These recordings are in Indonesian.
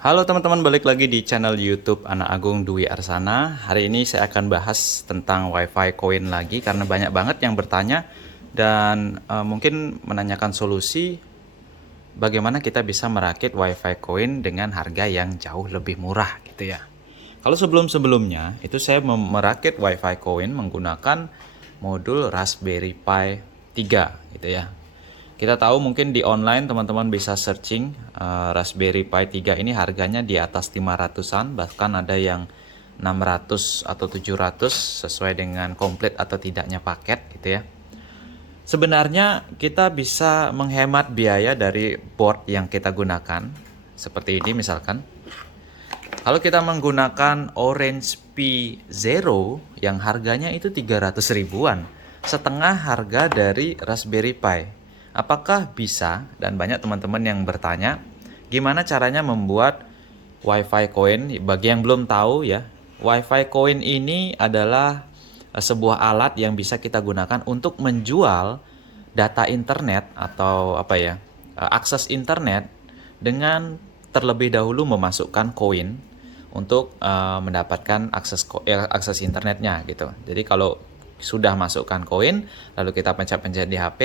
Halo teman-teman, balik lagi di channel YouTube Anak Agung Dwi Arsana. Hari ini saya akan bahas tentang WiFi Coin lagi karena banyak banget yang bertanya dan mungkin menanyakan solusi bagaimana kita bisa merakit WiFi Coin dengan harga yang jauh lebih murah gitu ya. Kalau sebelum-sebelumnya itu saya merakit WiFi Coin menggunakan modul Raspberry Pi 3 gitu ya. Kita tahu mungkin di online teman-teman bisa searching Raspberry Pi 3 ini harganya di atas 500-an, bahkan ada yang 600 atau 700 sesuai dengan komplit atau tidaknya paket gitu ya. Sebenarnya kita bisa menghemat biaya dari board yang kita gunakan. Seperti ini misalkan. Kalau kita menggunakan Orange Pi Zero yang harganya itu 300 ribuan, setengah harga dari Raspberry Pi. Apakah bisa? Dan banyak teman-teman yang bertanya, gimana caranya membuat WiFi Coin? Bagi yang belum tahu ya, WiFi Coin ini adalah sebuah alat yang bisa kita gunakan untuk menjual data internet atau akses internet dengan terlebih dahulu memasukkan koin untuk mendapatkan akses internetnya gitu. Jadi kalau sudah masukkan koin lalu kita pencet-pencet di HP,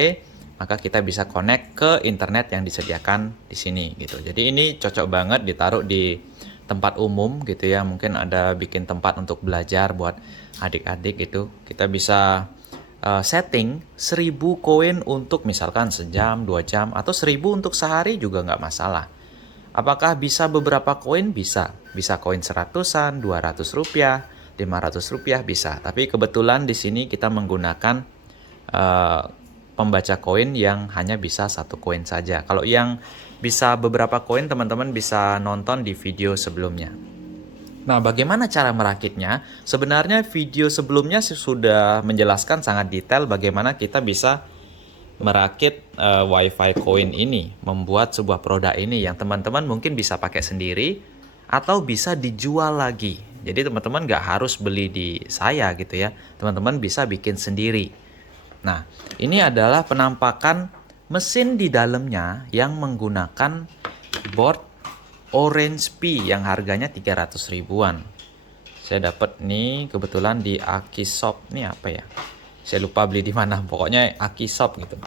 maka kita bisa connect ke internet yang disediakan di sini gitu. Jadi ini cocok banget ditaruh di tempat umum gitu ya. Mungkin ada bikin tempat untuk belajar buat adik-adik gitu. Kita bisa setting 1000 koin untuk misalkan sejam, 2 jam, atau 1000 untuk sehari juga nggak masalah. Apakah bisa beberapa koin? Bisa. Bisa koin 100-an, 200 rupiah, 500 rupiah bisa. Tapi kebetulan di sini kita menggunakan pembaca koin yang hanya bisa satu koin saja. Kalau yang bisa beberapa koin, teman-teman bisa nonton di video sebelumnya. Nah, bagaimana cara merakitnya? Sebenarnya video sebelumnya sudah menjelaskan sangat detail bagaimana kita bisa merakit WiFi Coin ini, membuat sebuah produk ini yang teman-teman mungkin bisa pakai sendiri atau bisa dijual lagi. Jadi teman-teman nggak harus beli di saya gitu ya, teman-teman bisa bikin sendiri. Nah, ini adalah penampakan mesin di dalamnya yang menggunakan board Orange Pi yang harganya 300 ribuan. Saya dapat nih kebetulan di Akishop, nih apa ya? Saya lupa beli di mana, pokoknya Akishop gitu.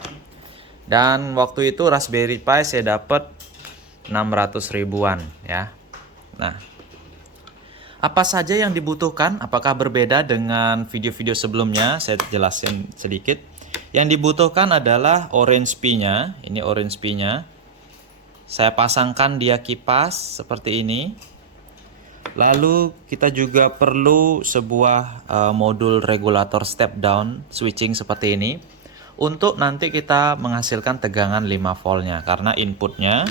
Dan waktu itu Raspberry Pi saya dapat 600 ribuan ya. Nah, apa saja yang dibutuhkan? Apakah berbeda dengan video-video sebelumnya? Saya jelasin sedikit. Yang dibutuhkan adalah Orange Pi-nya. Ini Orange Pi-nya. Saya pasangkan dia kipas seperti ini. Lalu kita juga perlu sebuah modul regulator step down switching seperti ini untuk nanti kita menghasilkan tegangan 5 voltnya, karena inputnya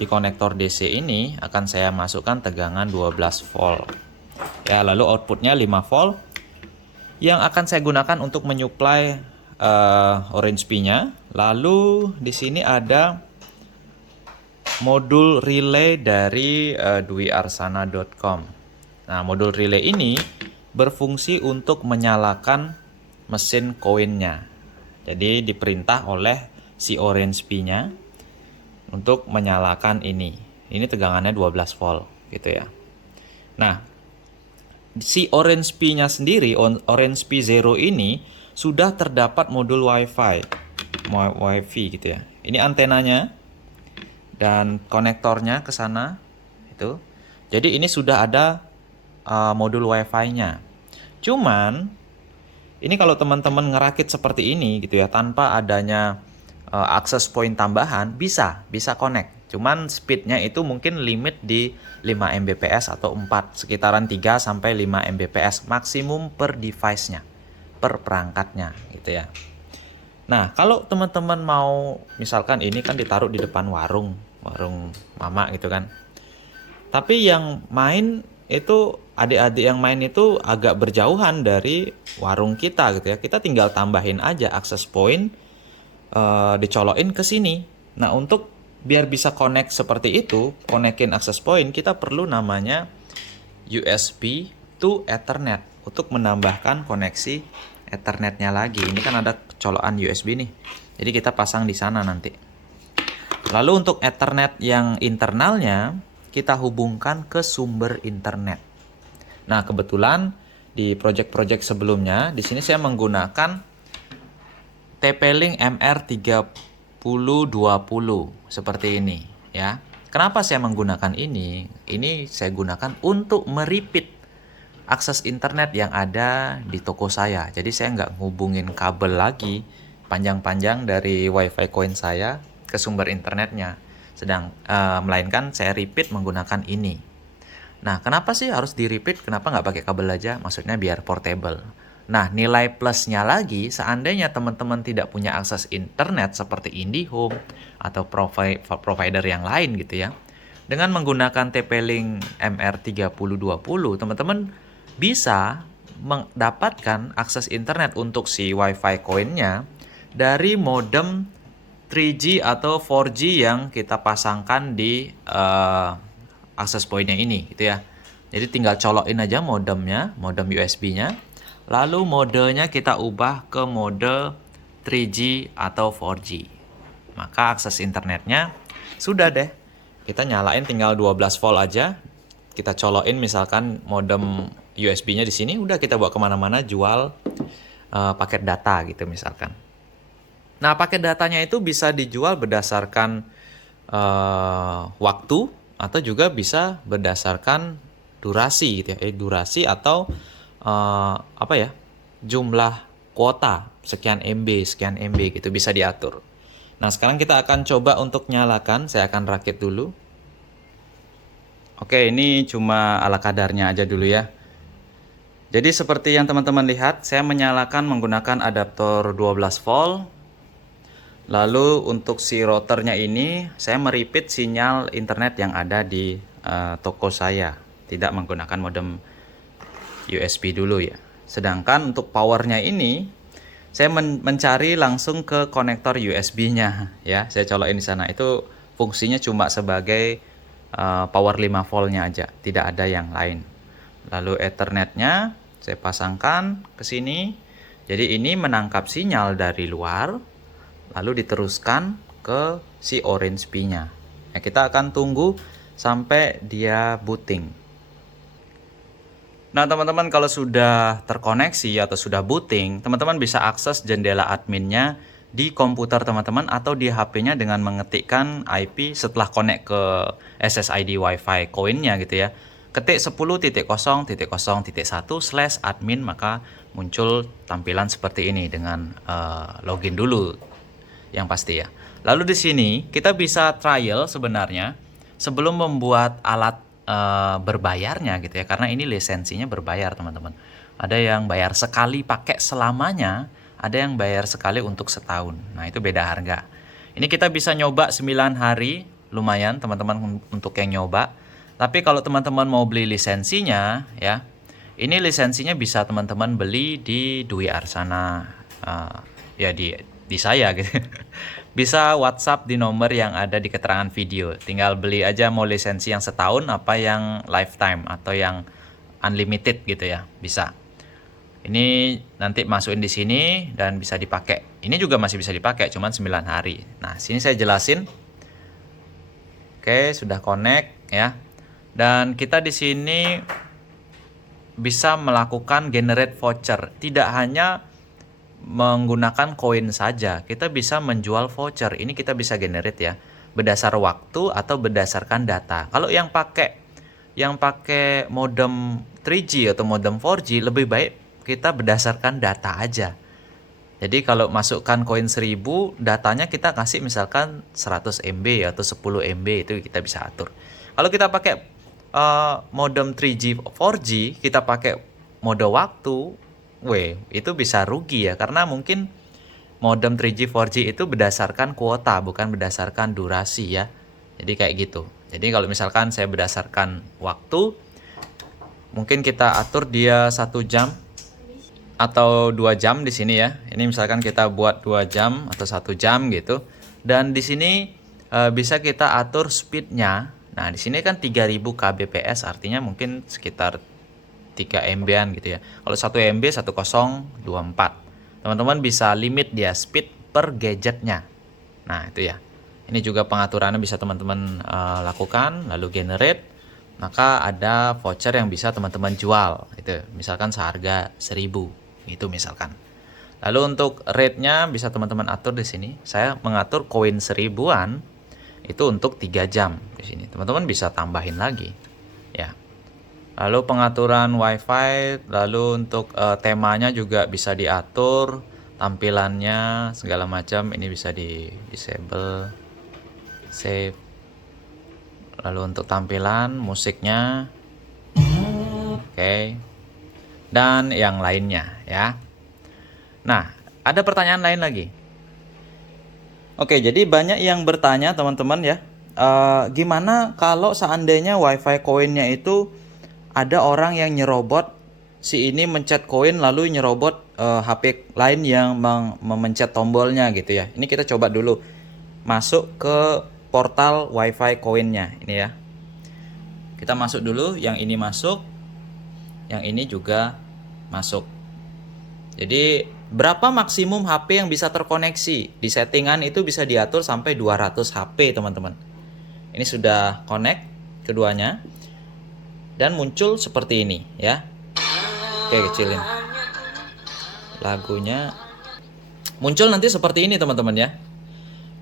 di konektor DC ini akan saya masukkan tegangan 12 volt ya. Lalu outputnya 5 volt yang akan saya gunakan untuk menyuplai Orange Pi-nya. Lalu di sini ada modul relay dari dwiarsana.com. Nah, modul relay ini berfungsi untuk menyalakan mesin koinnya. Jadi diperintah oleh si Orange Pi-nya untuk menyalakan ini. Ini tegangannya 12 volt gitu ya. Nah, si Orange Pi-nya sendiri, Orange Pi Zero ini sudah terdapat modul Wi-Fi gitu ya. Ini antenanya dan konektornya ke sana itu. Jadi ini sudah ada modul Wi-Fi-nya. Cuman ini kalau teman-teman ngerakit seperti ini gitu ya, tanpa adanya akses point tambahan, bisa connect. Cuman speednya itu mungkin limit di 5 Mbps atau 4, sekitaran 3 sampai 5 Mbps maksimum per device-nya, per perangkatnya gitu ya. Nah, kalau teman-teman mau, misalkan ini kan ditaruh di depan warung mama gitu kan. Tapi yang main itu, adik-adik yang main itu agak berjauhan dari warung kita gitu ya. Kita tinggal tambahin aja akses point, dicolokin ke sini. Nah, untuk biar bisa connect seperti itu, connectin akses point, kita perlu namanya USB to Ethernet untuk menambahkan koneksi Ethernetnya lagi. Ini kan ada colokan USB nih. Jadi kita pasang di sana nanti. Lalu untuk Ethernet yang internalnya, kita hubungkan ke sumber internet. Nah, kebetulan di project-project sebelumnya, di sini saya menggunakan TP-Link MR3020 seperti ini ya. Kenapa saya menggunakan ini? Ini saya gunakan untuk meripit akses internet yang ada di toko saya. Jadi saya nggak ngubungin kabel lagi panjang-panjang dari WiFi coin saya ke sumber internetnya. Melainkan saya repeat menggunakan ini. Nah, kenapa sih harus di repeat? Kenapa nggak pakai kabel aja? Maksudnya biar portable. Nah, nilai plusnya lagi, seandainya teman-teman tidak punya akses internet seperti IndiHome atau provider yang lain gitu ya. Dengan menggunakan TP-Link MR3020, teman-teman bisa mendapatkan akses internet untuk si WiFi coin-nya dari modem 3G atau 4G yang kita pasangkan di akses point-nya ini gitu ya. Jadi tinggal colokin aja modemnya, modem USB-nya. Lalu modenya kita ubah ke mode 3G atau 4G. Maka akses internetnya sudah deh. Kita nyalain tinggal 12 volt aja. Kita colokin misalkan modem USB-nya di sini, udah kita bawa kemana-mana jual paket data gitu misalkan. Nah, paket datanya itu bisa dijual berdasarkan waktu atau juga bisa berdasarkan durasi gitu ya. Durasi atau jumlah kuota sekian MB gitu bisa diatur. Nah, sekarang kita akan coba untuk nyalakan. Saya akan rakit dulu. Oke, ini cuma ala kadarnya aja dulu ya. Jadi seperti yang teman-teman lihat, saya menyalakan menggunakan adaptor 12 volt. Lalu untuk si routernya ini, saya meripit sinyal internet yang ada di toko saya. Tidak menggunakan modem USB dulu ya. Sedangkan untuk powernya ini, saya mencari langsung ke konektor USB-nya ya. Saya colokin di sana. Itu fungsinya cuma sebagai power 5 voltnya aja, tidak ada yang lain. Lalu Ethernetnya saya pasangkan ke sini. Jadi ini menangkap sinyal dari luar, lalu diteruskan ke si orange Pi-nya. Nah, kita akan tunggu sampai dia booting. Nah, teman-teman kalau sudah terkoneksi atau sudah booting, teman-teman bisa akses jendela adminnya di komputer teman-teman atau di HP-nya dengan mengetikkan IP setelah connect ke SSID Wi-Fi coin-nya gitu ya. Ketik 10.0.0.1/admin, maka muncul tampilan seperti ini dengan login dulu yang pasti ya. Lalu di sini kita bisa trial sebenarnya sebelum membuat alat berbayarnya gitu ya, karena ini lisensinya berbayar teman-teman. Ada yang bayar sekali pakai selamanya, ada yang bayar sekali untuk setahun. Nah, itu beda harga. Ini kita bisa nyoba 9 hari, lumayan teman-teman untuk yang nyoba. Tapi kalau teman-teman mau beli lisensinya ya, ini lisensinya bisa teman-teman beli di Dwi Arsana, ya di saya gitu. Bisa WhatsApp di nomor yang ada di keterangan video. Tinggal beli aja mau lisensi yang setahun apa yang lifetime atau yang unlimited gitu ya, bisa. Ini nanti masukin di sini dan bisa dipakai. Ini juga masih bisa dipakai, cuman 9 hari. Nah, sini saya jelasin. Oke, sudah connect ya. Dan kita di sini bisa melakukan generate voucher. Tidak hanya menggunakan koin saja, kita bisa menjual voucher. Ini kita bisa generate ya, berdasar waktu atau berdasarkan data. Kalau yang pakai modem 3G atau modem 4G, lebih baik kita berdasarkan data aja. Jadi kalau masukkan koin 1000, datanya kita kasih misalkan 100 MB atau 10 MB, itu kita bisa atur. Kalau kita pakai modem 3G 4G, kita pakai mode waktu, itu bisa rugi ya, karena mungkin modem 3G 4G itu berdasarkan kuota, bukan berdasarkan durasi ya. Jadi kayak gitu. Jadi kalau misalkan saya berdasarkan waktu, mungkin kita atur dia 1 jam atau 2 jam di sini ya. Ini misalkan kita buat 2 jam atau 1 jam gitu. Dan di sini bisa kita atur speednya. Nah, di sini kan 3000 kbps, artinya mungkin sekitar 3 MB-an gitu ya. Kalau 1 MB 1024. Teman-teman bisa limit dia speed per gadgetnya. Nah, itu ya. Ini juga pengaturannya bisa teman-teman lakukan, lalu generate. Maka ada voucher yang bisa teman-teman jual. Itu misalkan seharga 1000 itu misalkan. Lalu untuk rate-nya bisa teman-teman atur di sini. Saya mengatur koin 1000-an itu untuk 3 jam di sini. Teman-teman bisa tambahin lagi. Ya. Lalu pengaturan WiFi, lalu untuk temanya juga bisa diatur, tampilannya segala macam ini bisa di disable, save. Lalu untuk tampilan musiknya, oke, dan yang lainnya ya. Nah, ada pertanyaan lain lagi. Oke, jadi banyak yang bertanya teman-teman ya, gimana kalau seandainya WiFi koinnya itu ada orang yang nyerobot, si ini mencet koin lalu nyerobot HP lain yang memencet tombolnya gitu ya. Ini kita coba dulu masuk ke portal WiFi koinnya ini ya. Kita masuk dulu, yang ini masuk, yang ini juga masuk. Jadi berapa maksimum HP yang bisa terkoneksi? Di settingan itu bisa diatur sampai 200 HP teman-teman. Ini sudah connect keduanya dan muncul seperti ini ya. Oke, kecilin lagunya. Muncul nanti seperti ini teman-teman ya.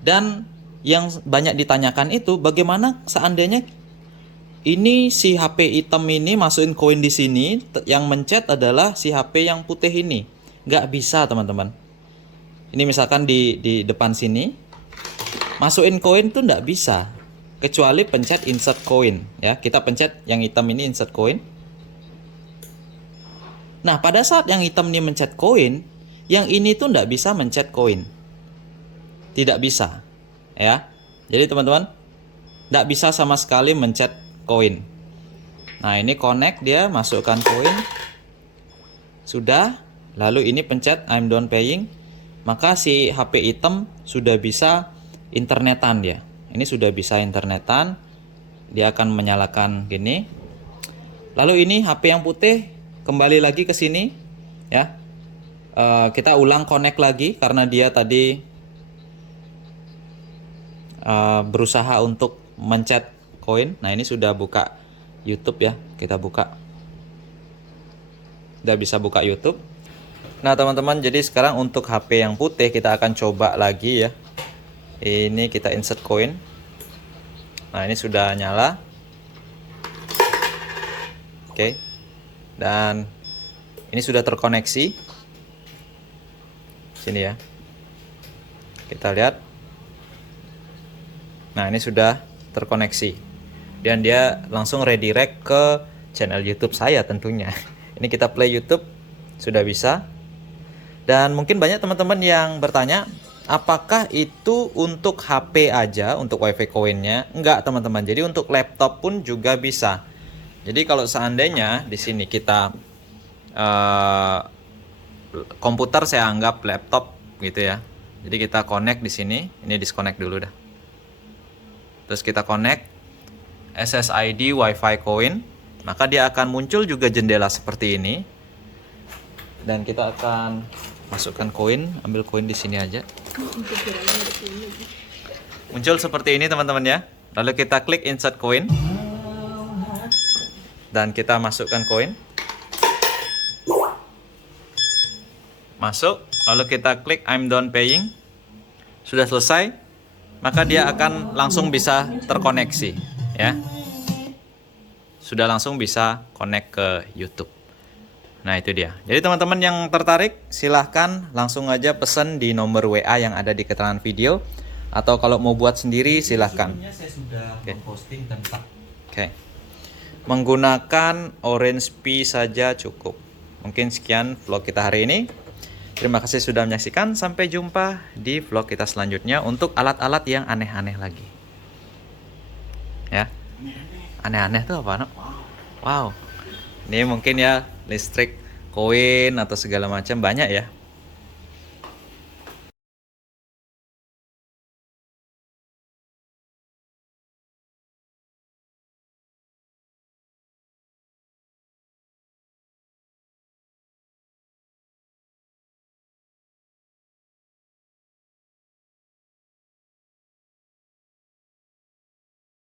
Dan yang banyak ditanyakan itu bagaimana seandainya ini si HP hitam ini masukin koin di sini, yang mencet adalah si HP yang putih ini. Nggak bisa teman-teman. Ini misalkan di depan sini masukin koin tuh nggak bisa, kecuali pencet insert coin ya. Kita pencet yang hitam ini insert coin. Nah pada saat yang hitam ini mencet koin, yang ini tuh nggak bisa mencet koin, tidak bisa ya. Jadi teman-teman nggak bisa sama sekali mencet koin. Nah ini connect, dia masukkan koin sudah, lalu ini pencet I'm done paying, maka si HP hitam sudah bisa internetan dia. Ini sudah bisa internetan, dia akan menyalakan gini. Lalu ini HP yang putih kembali lagi ke sini ya. Kita ulang connect lagi karena dia tadi berusaha untuk mencet koin. Nah ini sudah buka YouTube ya, kita buka, udah bisa buka YouTube. Nah teman-teman, jadi sekarang untuk HP yang putih kita akan coba lagi ya. Ini kita insert coin. Nah ini sudah nyala. Oke. Dan ini sudah terkoneksi. Sini ya. Kita lihat. Nah ini sudah terkoneksi. Dan dia langsung redirect ke channel YouTube saya tentunya. Ini kita play YouTube, sudah bisa. Dan mungkin banyak teman-teman yang bertanya, apakah itu untuk HP aja, untuk WiFi koinnya? Enggak teman-teman, jadi untuk laptop pun juga bisa. Jadi kalau seandainya di sini kita komputer saya anggap laptop gitu ya. Jadi kita connect di sini, ini disconnect dulu dah. Terus kita connect SSID WiFi coin, maka dia akan muncul juga jendela seperti ini. Dan kita akan masukkan koin, ambil koin di sini aja. Muncul seperti ini teman-teman ya. Lalu kita klik insert coin. Dan kita masukkan koin. Masuk, lalu kita klik I'm done paying. Sudah selesai, maka dia akan langsung bisa terkoneksi ya. Sudah langsung bisa connect ke YouTube. Nah itu dia. Jadi teman-teman yang tertarik silahkan langsung aja pesan di nomor WA yang ada di keterangan video. Atau kalau mau buat sendiri silahkan. Saya sudah memposting tentang menggunakan Orange Pi saja cukup. Mungkin sekian vlog kita hari ini. Terima kasih sudah menyaksikan. Sampai jumpa di vlog kita selanjutnya untuk alat-alat yang aneh-aneh lagi. Ya. Aneh-aneh tuh apa, no? Wow. Ini mungkin ya listrik, koin atau segala macam banyak ya.